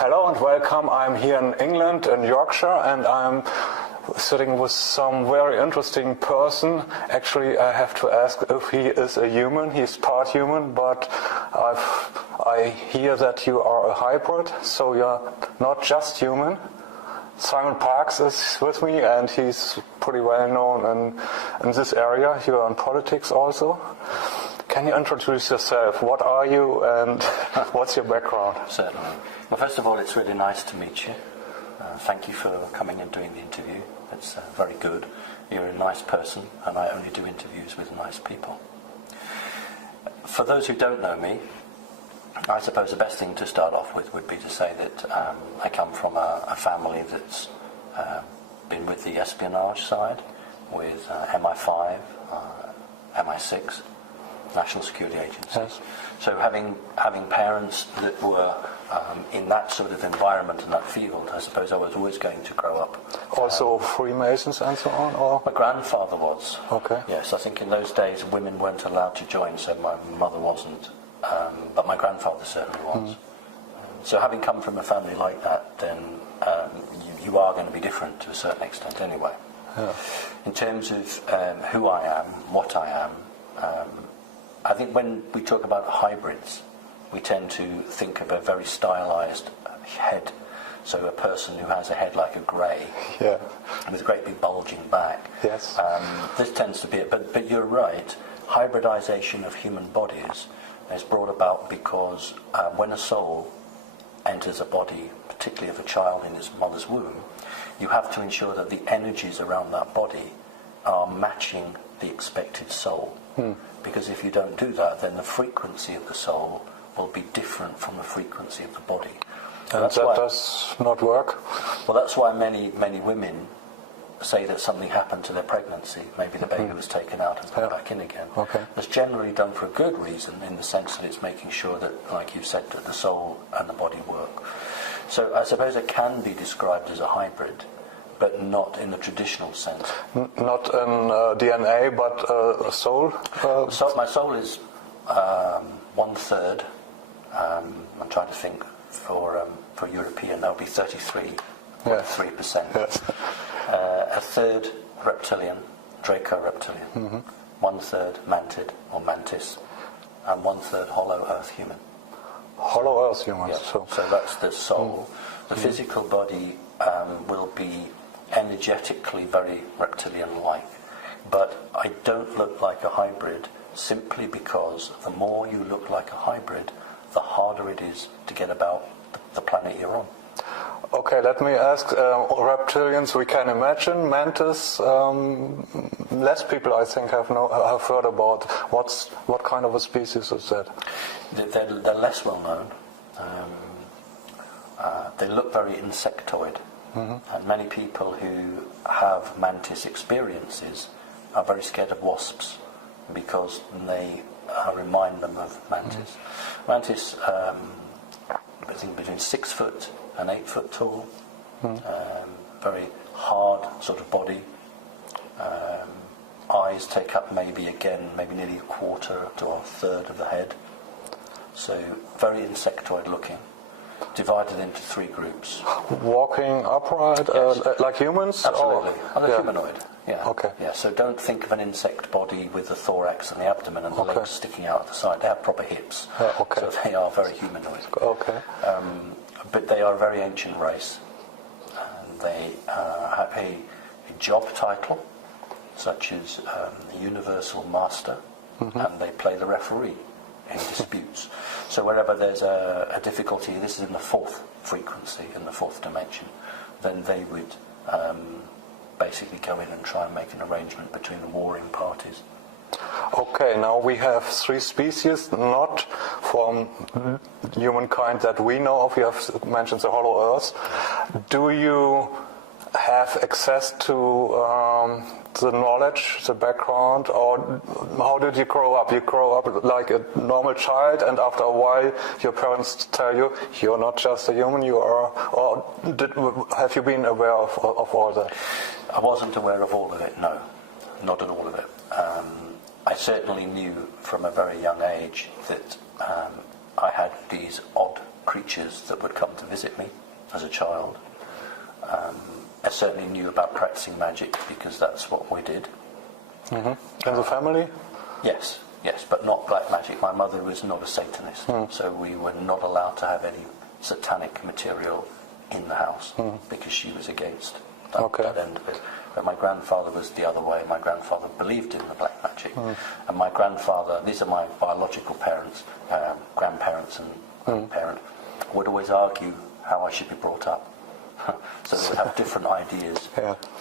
Hello and welcome. I'm here in England, in Yorkshire, and I'm sitting with some very interesting person. Actually, I have to ask if he is a human. He's part human, but I hear that you are a hybrid, so you're not just human. Simon Parkes is with me, and he's pretty well known in this area. You're in politics also. Can you introduce yourself? What are you and what's your background? Certainly. Well, first of all, it's really nice to meet you. Thank you for coming and doing the interview. It's very good. You're a nice person, and I only do interviews with nice people. For those who don't know me, I suppose the best thing to start off with would be to say that I come from a family that's been with the espionage side, with MI5, MI6, National Security Agency. Yes. So having parents that were in that sort of environment and that field, I suppose I was always going to grow up. Also Freemasons and so on? Or? My grandfather was. Okay. Yes, I think in those days women weren't allowed to join, so my mother wasn't. But my grandfather certainly was. So having come from a family like that, then you are going to be different to a certain extent anyway. Yeah. In terms of who I am, what I am, I think when we talk about hybrids, we tend to think of a very stylized head. So a person who has a head like a grey, yeah, with a great big bulging back. Yes. This tends to be it. But you're right, hybridization of human bodies is brought about because when a soul enters a body, particularly of a child in his mother's womb, you have to ensure that the energies around that body are matching the expected soul. Because if you don't do that, then the frequency of the soul will be different from the frequency of the body. And that does not work? Well, that's why many women say that something happened to their pregnancy. Maybe the baby was taken out and put back in again. Okay. It's generally done for a good reason, in the sense that it's making sure that, like you said, that the soul and the body work. So I suppose it can be described as a hybrid, but not in the traditional sense. Not in DNA, but a soul? So my soul is 1/3. I'm trying to think for European, that would be 33.3%. Yes. A third reptilian, Draco reptilian. 1/3 mantid or mantis, and 1/3 hollow earth human. Hollow earth human. Yeah. So that's the soul. The physical body will be energetically very reptilian-like, but I don't look like a hybrid simply because the more you look like a hybrid, the harder it is to get about the planet you're on. Okay, let me ask, reptilians we can imagine, mantis, less people I think have heard about. What kind of a species is that? They're less well known. They look very insectoid. And many people who have mantis experiences are very scared of wasps because they remind them of mantis. Mantis, I think between 6 foot and 8 foot tall, very hard sort of body. Eyes take up maybe nearly a quarter to a third of the head. So very insectoid looking. Divided into 3 groups. Walking upright, Yes. like humans? Absolutely. Or, they're humanoid. Yeah. Okay. Yeah. So don't think of an insect body with the thorax and the abdomen and the legs sticking out at the side. They have proper hips. Okay. So they are very humanoid. Okay. But they are a very ancient race. And they have a job title, such as Universal Master, and they play the referee in disputes. So wherever there's a difficulty, this is in the 4th frequency, in the 4th dimension, then they would basically go in and try and make an arrangement between the warring parties. Okay, now we have 3 species, not from humankind that we know of. You have mentioned the Hollow Earth. Do you have access to the knowledge, the background, or how did you grow up? You grow up like a normal child, and after a while your parents tell you, you're not just a human, you are, or have you been aware of all that? I wasn't aware of all of it, no, not at all of it. I certainly knew from a very young age that I had these odd creatures that would come to visit me as a child. I certainly knew about practicing magic because that's what we did. Mm-hmm. In the family? Yes, but not black magic. My mother was not a Satanist, so we were not allowed to have any satanic material in the house because she was against that end of it. But my grandfather was the other way. My grandfather believed in the black magic. And my grandfather, these are my biological parents, grandparents and parent, would always argue how I should be brought up. So they would have different ideas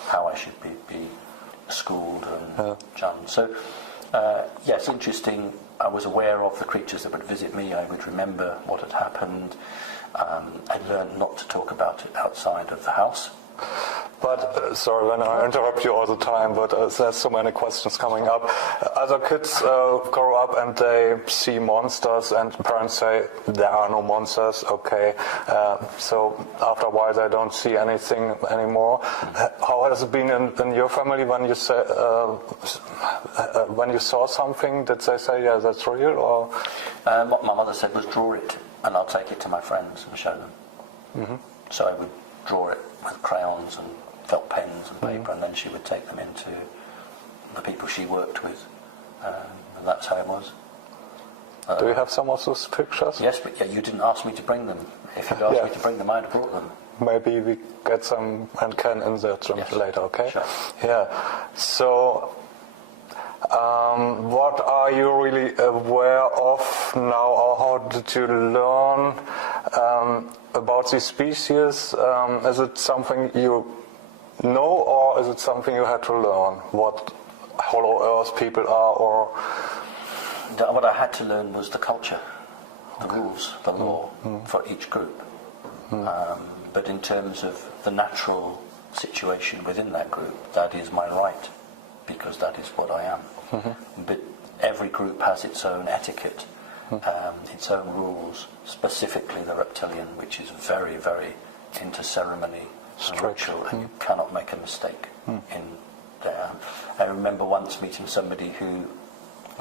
how I should be schooled and done. So, yes, interesting. I was aware of the creatures that would visit me. I would remember what had happened. I learned not to talk about it outside of the house. But, sorry when I interrupt you all the time, but there's so many questions coming up. Other kids grow up and they see monsters and parents say, there are no monsters, okay. So after a while they don't see anything anymore. How has it been in your family when you say, when you saw something? Did they say, yeah, that's real? Or what my mother said was, draw it and I'll take it to my friends and show them. So I would draw it with crayons and felt pens and paper, and then she would take them into the people she worked with, and that's how it was. Do you have some of those pictures? Yes, but you didn't ask me to bring them. If you'd asked me to bring them, I'd have brought them. Maybe we get some and can insert them later, okay? Sure. Yeah. So, what are you really aware of now, or how did you learn about these species? Is it something you know, or is it something you had to learn? What Hollow Earth people are, or what I had to learn was the culture, the rules, the law for each group. But in terms of the natural situation within that group, that is my right, because that is what I am. But every group has its own etiquette, its own rules, specifically the reptilian, which is very, very into ceremony and ritual, and you cannot make a mistake in there. I remember once meeting somebody a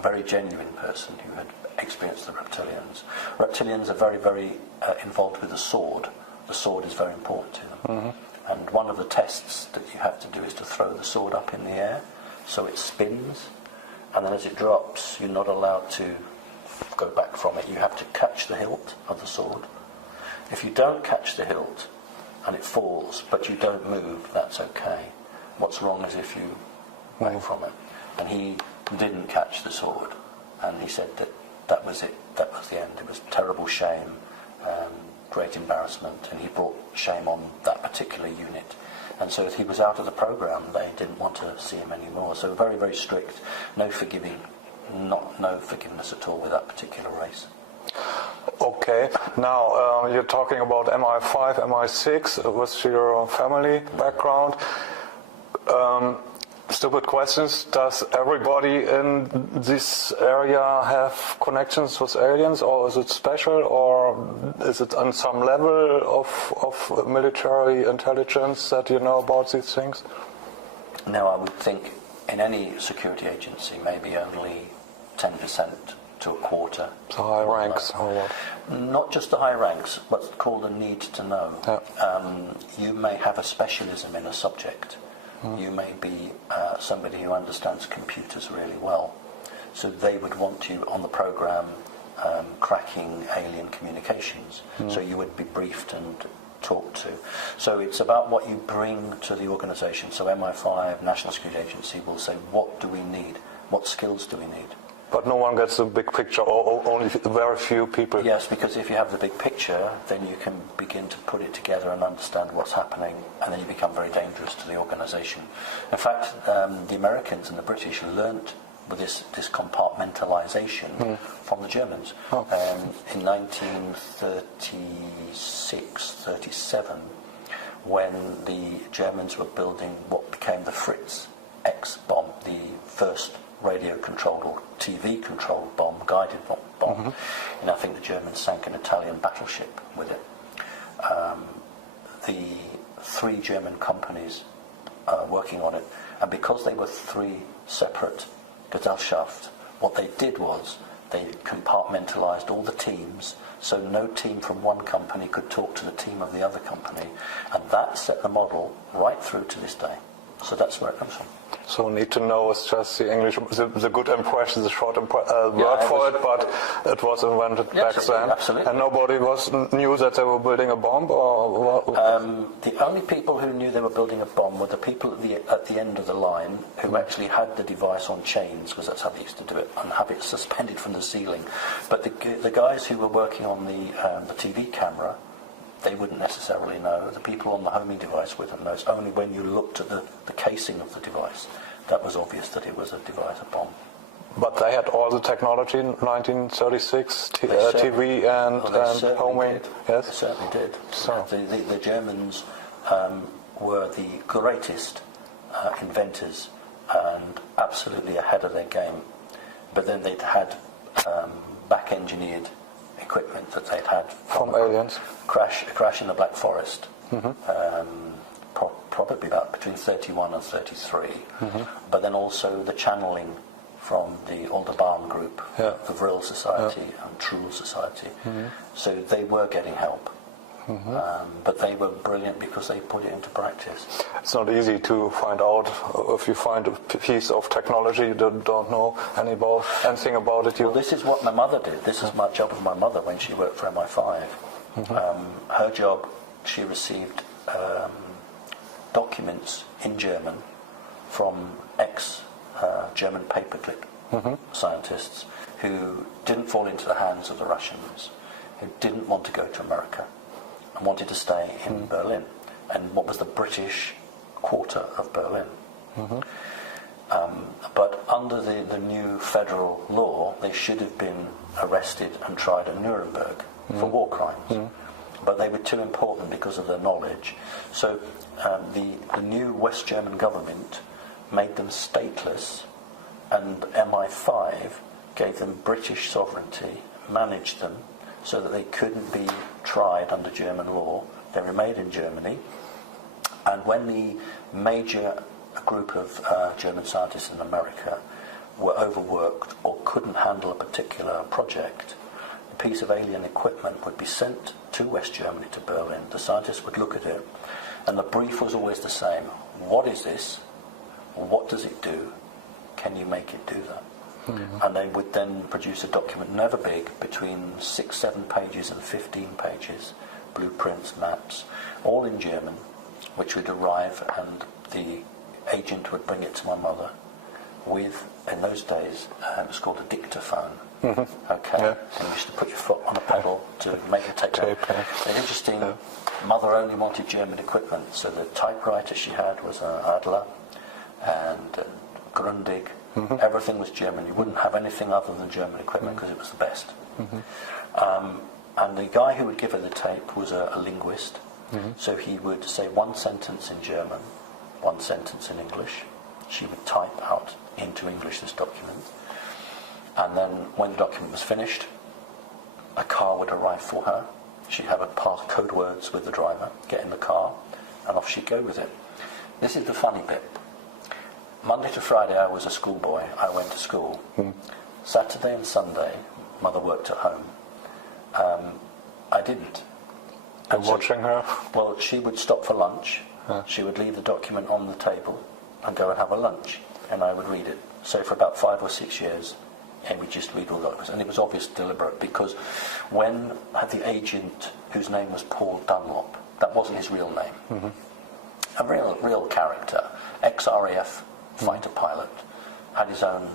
very genuine person who had experienced the reptilians. Reptilians are very, very involved with the sword. The sword is very important to them. And one of the tests that you have to do is to throw the sword up in the air so it spins, and then as it drops, you're not allowed to go back from it. You have to catch the hilt of the sword. If you don't catch the hilt and it falls, but you don't move, that's okay. What's wrong is if you move from it. And he didn't catch the sword, and he said that was it, that was the end. It was terrible shame, great embarrassment, and he brought shame on that particular unit. And so he was out of the program. They didn't want to see him anymore. So very, very strict, no forgiving, no forgiveness at all with that particular race. Okay, now you're talking about MI5, MI6 with your family background. Stupid questions. Does everybody in this area have connections with aliens, or is it special, or is it on some level of military intelligence that you know about these things? No, I would think in any security agency, maybe only 10% to a quarter. The high ranks, or what? Not just the high ranks, what's called a need to know. Yeah. You may have a specialism in a subject. You may be somebody who understands computers really well. So they would want you on the program cracking alien communications. So you would be briefed and talked to. So it's about what you bring to the organisation. So MI5, National Security Agency, will say, what do we need? What skills do we need? But no one gets the big picture, or only very few people. Yes, because if you have the big picture, then you can begin to put it together and understand what's happening, and then you become very dangerous to the organisation. In fact, the Americans and the British learnt with this compartmentalisation from the Germans. In 1936-37, when the Germans were building what became the Fritz X bomb, the first radio-controlled or TV-controlled bomb, guided bomb. And I think the Germans sank an Italian battleship with it. The 3 German companies working on it, and because they were 3 separate Gesellschaft, what they did was They compartmentalized all the teams, so no team from one company could talk to the team of the other company, and that set the model right through to this day. So that's where it comes from. So need to know is just the English, the good impression, the short word for it, but it was invented back then. Absolutely. And nobody knew that they were building a bomb, or the only people who knew they were building a bomb were the people at the end of the line who actually had the device on chains, because that's how they used to do it, and have it suspended from the ceiling. But the guys who were working on the TV camera, they wouldn't necessarily know. The people on the homing device wouldn't know. It's only when you looked at the casing of the device that was obvious that it was a device, a bomb. But they had all the technology in 1936, TV and homing. Did. Yes, they certainly did. So The Germans were the greatest inventors and absolutely ahead of their game. But then they'd had back-engineered equipment that they'd had from aliens. A crash in the Black Forest, probably about between 31 and 33, but then also the channeling from the Aldebaran group, the Vril Society and Truhl Society. So they were getting help. But they were brilliant because they put it into practice. It's not easy to find out if you find a piece of technology you don't know anything about it. Well, this is what my mother did. This is my job with my mother when she worked for MI5. Her job, she received documents in German from ex-German paperclip scientists who didn't fall into the hands of the Russians, who didn't want to go to America and wanted to stay in Berlin, and what was the British quarter of Berlin. But under the new federal law, they should have been arrested and tried at Nuremberg for war crimes. But they were too important because of their knowledge. So the new West German government made them stateless, and MI5 gave them British sovereignty, managed them so that they couldn't be tried under German law. They remained in Germany. And when the major group of German scientists in America were overworked or couldn't handle a particular project, a piece of alien equipment would be sent to West Germany, to Berlin. The scientists would look at it, and the brief was always the same. What is this? What does it do? Can you make it do that? And they would then produce a document, never big, between 6-7 pages and 15 pages, blueprints, maps, all in German, which would arrive, and the agent would bring it to my mother with, in those days, it was called a dictaphone. Okay, and you used to put your foot on a pedal to make it take off. It's interesting. Mother only wanted German equipment, so the typewriter she had was an Adler and Grundig. Everything was German. You wouldn't have anything other than German equipment because it was the best. And the guy who would give her the tape was a linguist. So he would say one sentence in German, one sentence in English. She would type out into English this document. And then when the document was finished, a car would arrive for her. She'd have a pass code words with the driver, get in the car, and off she'd go with it. This is the funny bit. Monday to Friday I was a schoolboy. I went to school. Saturday and Sunday, mother worked at home. I didn't. And watching her? Well, she would stop for lunch. She would leave the document on the table and go and have a lunch, and I would read it. So for about 5 or 6 years, and we just read all the documents. And it was obviously deliberate, because when the agent, whose name was Paul Dunlop, that wasn't his real name, a real character, ex-RAF fighter pilot, had his own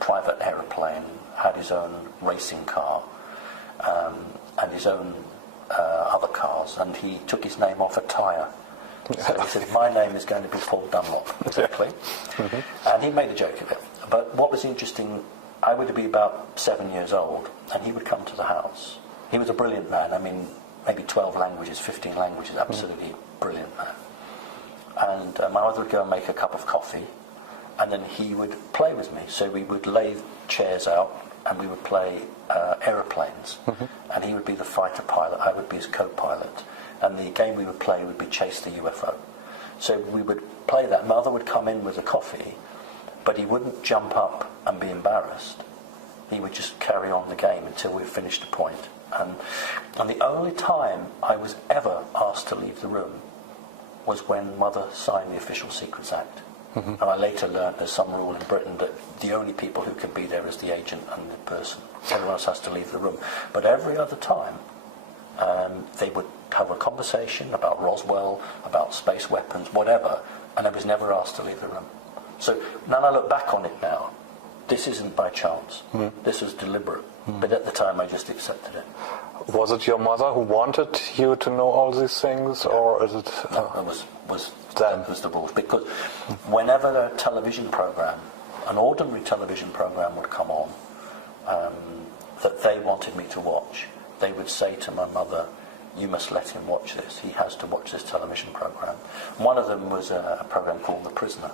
private aeroplane, had his own racing car, and his own other cars, and he took his name off a tyre. So he said, my name is going to be Paul Dunlop, exactly. And he made a joke of it. But what was interesting, I would be about 7 years old, and he would come to the house. He was a brilliant man. I mean, maybe 12 languages, 15 languages, absolutely brilliant man. And my mother would go and make a cup of coffee, and then he would play with me. So we would lay chairs out, and we would play aeroplanes. And he would be the fighter pilot, I would be his co-pilot. And the game we would play would be Chase the UFO. So we would play that. Mother would come in with a coffee, but he wouldn't jump up and be embarrassed. he would just carry on the game until we finished a point. And the only time I was ever asked to leave the room was when Mother signed the Official Secrets Act. And I later learned there's some rule in Britain that the only people who can be there is the agent and the person. Everyone else has to leave the room. But every other time, they would have a conversation about Roswell, about space weapons, whatever, and I was never asked to leave the room. So now I look back on it now, this isn't by chance. This was deliberate. But at the time, I just accepted it. Was it your mother who wanted you to know all these things, or is it... No, it was the rules. Because whenever a television program, an ordinary television program would come on, that they wanted me to watch, they would say to my mother, you must let him watch this. He has to watch this television program. One of them was a program called The Prisoner,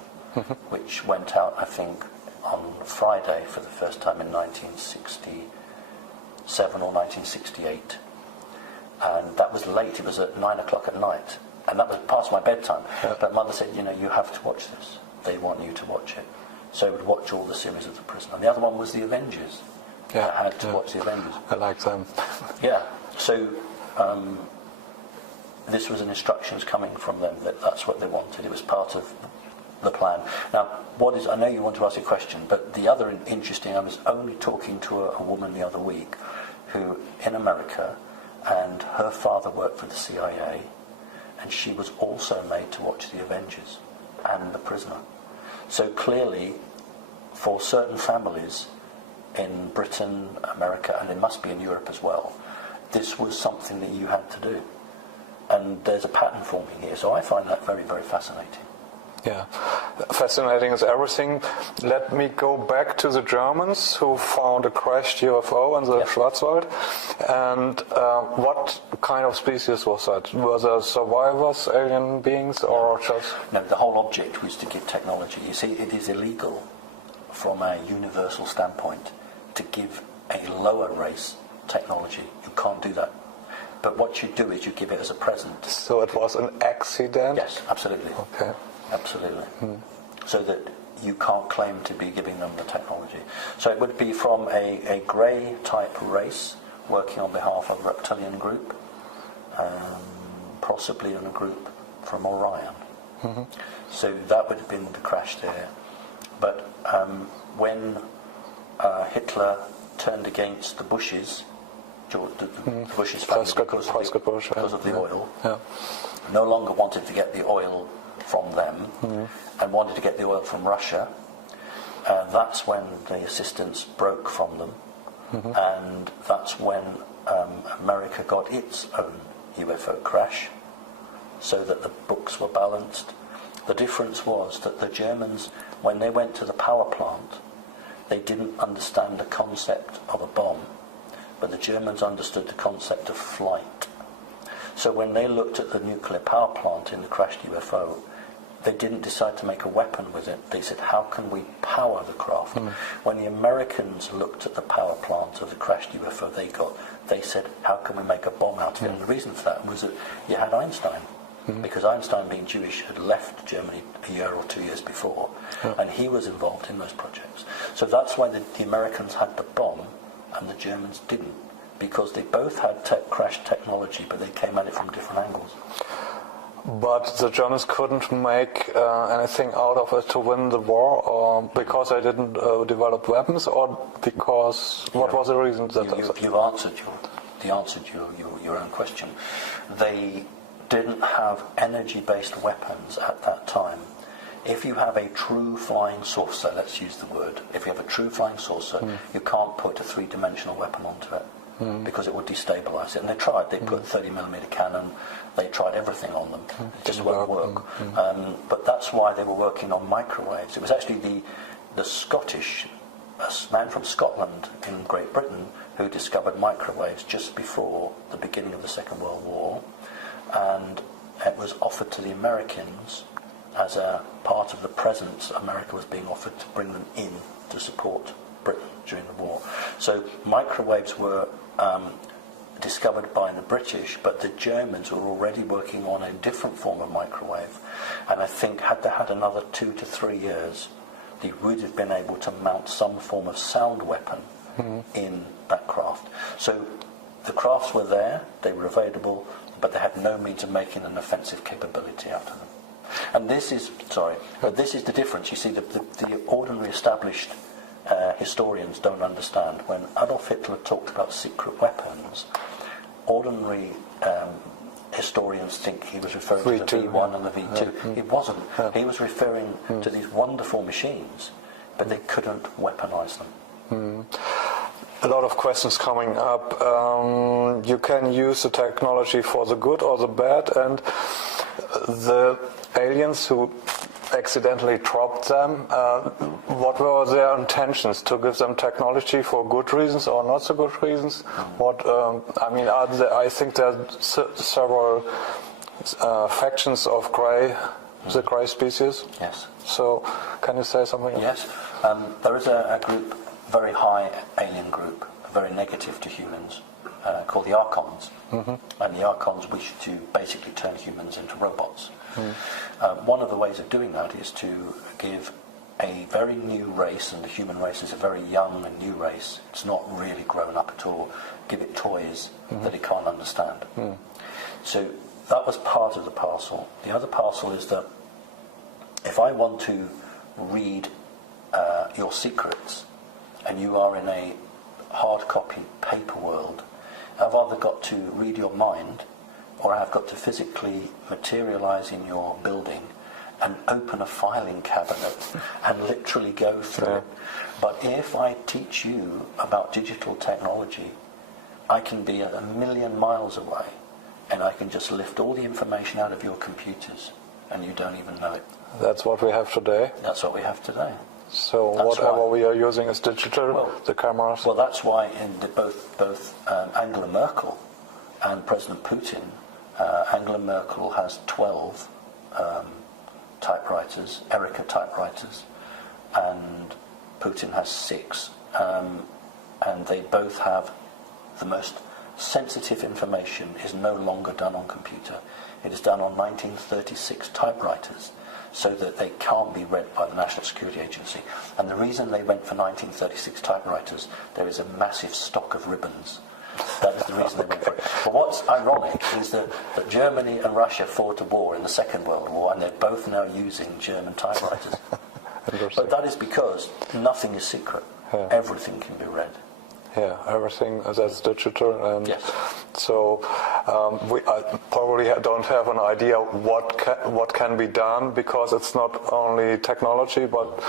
which went out, I think, on Friday for the first time in 1967 or 1968. And that was late. It was at 9 o'clock at night. And that was past my bedtime. But Mother said, you know, you have to watch this. They want you to watch it. So I would watch all the series of The Prisoner. And the other one was The Avengers. I had to watch The Avengers. I like them. So this was an instructions coming from them that that's what they wanted. It was part of the plan. Now, I know you want to ask a question, but the other interesting, I was only talking to a woman the other week who, in America, and her father worked for the CIA, and she was also made to watch The Avengers and The Prisoner. So clearly, for certain families in Britain, America, and it must be in Europe as well, this was something that you had to do. And there's a pattern forming here, so I find that very, very fascinating. Yeah, fascinating is everything. Let me go back to the Germans who found a crashed UFO in the Schwarzwald. And what kind of species was that? Were there survivors, alien beings, or just... No, the whole object was to give technology. You see, it is illegal from a universal standpoint to give a lower race technology. You can't do that. But what you do is you give it as a present. So it was an accident? Yes, absolutely. Okay. Absolutely. So that you can't claim to be giving them the technology. So it would be from a grey type race working on behalf of a reptilian group, possibly in a group from Orion. So that would have been the crash there. But when Hitler turned against the Bushes, the Bushes family, because of the oil, no longer wanted to get the oil from them and wanted to get the oil from Russia. That's when the assistance broke from them, and that's when America got its own UFO crash, so that the books were balanced. The difference was that the Germans, when they went to the power plant, they didn't understand the concept of a bomb, but the Germans understood the concept of flight. So when they looked at the nuclear power plant in the crashed UFO, they didn't decide to make a weapon with it. They said, how can we power the craft? When the Americans looked at the power plant of the crashed UFO they said, how can we make a bomb out of it? And the reason for that was that you had Einstein, because Einstein, being Jewish, had left Germany a year or 2 years before, and he was involved in those projects. So that's why the Americans had the bomb and the Germans didn't, because they both had crashed technology, but they came at it from different angles. But the Germans couldn't make anything out of it to win the war, or because they didn't develop weapons, or because what was the reason? You've answered your own question. They didn't have energy-based weapons at that time. If you have a true flying saucer, let's use the word, if you have a true flying saucer, you can't put a three-dimensional weapon onto it. Because it would destabilise it. And they tried. They put 30mm cannon. They tried everything on them. It just won't work. But that's why they were working on microwaves. It was actually the Scottish, a man from Scotland in Great Britain, who discovered microwaves just before the beginning of the Second World War. And it was offered to the Americans as a part of the presents America was being offered to bring them in to support Britain during the war. So microwaves were discovered by the British, but the Germans were already working on a different form of microwave, and I think had they had another 2 to 3 years, they would have been able to mount some form of sound weapon in that craft. So the crafts were there, they were available, but they had no means of making an offensive capability out of them. And this is the difference. You see, the ordinary established historians don't understand. When Adolf Hitler talked about secret weapons, ordinary historians think he was referring to the V1 and the V2. It wasn't. He was referring to these wonderful machines, but they couldn't weaponize them. A lot of questions coming up. You can use the technology for the good or the bad, and the aliens who accidentally dropped them, what were their intentions? To give them technology for good reasons or not so good reasons? I think there are several factions of the grey species. Yes. So, can you say something? Yes. There is a group, very high alien group, very negative to humans, called the Archons. And the Archons wish to basically turn humans into robots. One of the ways of doing that is to give a very new race, and the human race is a very young and new race, it's not really grown up at all, give it toys that it can't understand. So that was part of the parcel. The other parcel is that if I want to read your secrets, and you are in a hard copy paper world, I've either got to read your mind, or I've got to physically materialize in your building and open a filing cabinet and literally go through it. But if I teach you about digital technology, I can be a million miles away, and I can just lift all the information out of your computers, and you don't even know it. That's what we have today. That's what we have today. So whatever we are using is digital, the cameras. Well, that's why both Angela Merkel and President Putin, Angela Merkel has 12 typewriters, Erica typewriters, and Putin has 6. And they both have the most sensitive information is no longer done on computer. It is done on 1936 typewriters, so that they can't be read by the National Security Agency. And the reason they went for 1936 typewriters, there is a massive stock of ribbons. That is the reason they went for it. But what's ironic is that Germany and Russia fought a war in the Second World War, and they're both now using German typewriters. But that is because nothing is secret. Everything can be read. Yeah, everything that's digital, and yes. So we probably don't have an idea what can be done, because it's not only technology, but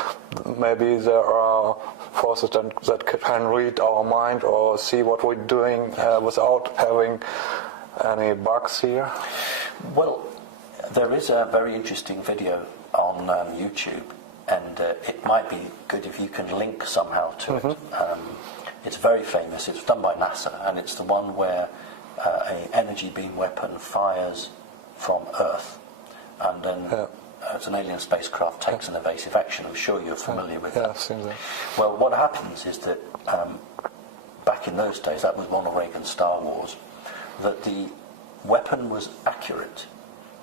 maybe there are forces that can read our mind or see what we're doing without having any bugs here. Well, there is a very interesting video on YouTube, and it might be good if you can link somehow to it. It's very famous. It's done by NASA, and it's the one where an energy beam weapon fires from Earth, and then it's an alien spacecraft takes an evasive action. I'm sure you're familiar with that. I've seen that. Well, what happens is that back in those days, that was Ronald Reagan's Star Wars, that the weapon was accurate,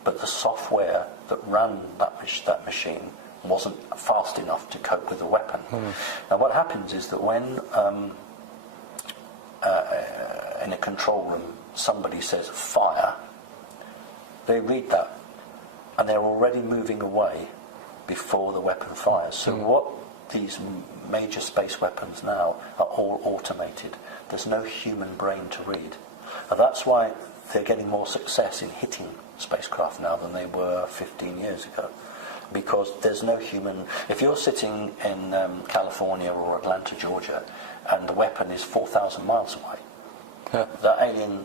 but the software that ran that machine wasn't fast enough to cope with the weapon. Now, what happens is that when in a control room somebody says fire, they read that, and they're already moving away before the weapon fires. So what these major space weapons now are all automated. There's no human brain to read. And that's why they're getting more success in hitting spacecraft now than they were 15 years ago. Because there's no human... If you're sitting in California or Atlanta, Georgia, and the weapon is 4,000 miles away, that alien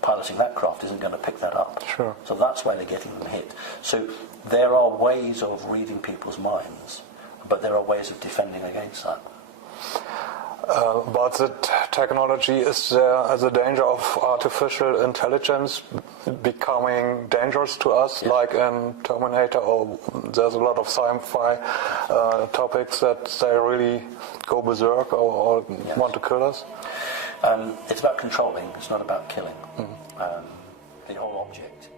piloting that craft isn't going to pick that up. Sure. So that's why they're getting them hit. So there are ways of reading people's minds, but there are ways of defending against that. But the technology is there as a danger of artificial intelligence becoming dangerous to us, like in Terminator, or there's a lot of sci-fi topics that they really go berserk or want to kill us? It's about controlling, it's not about killing. The whole object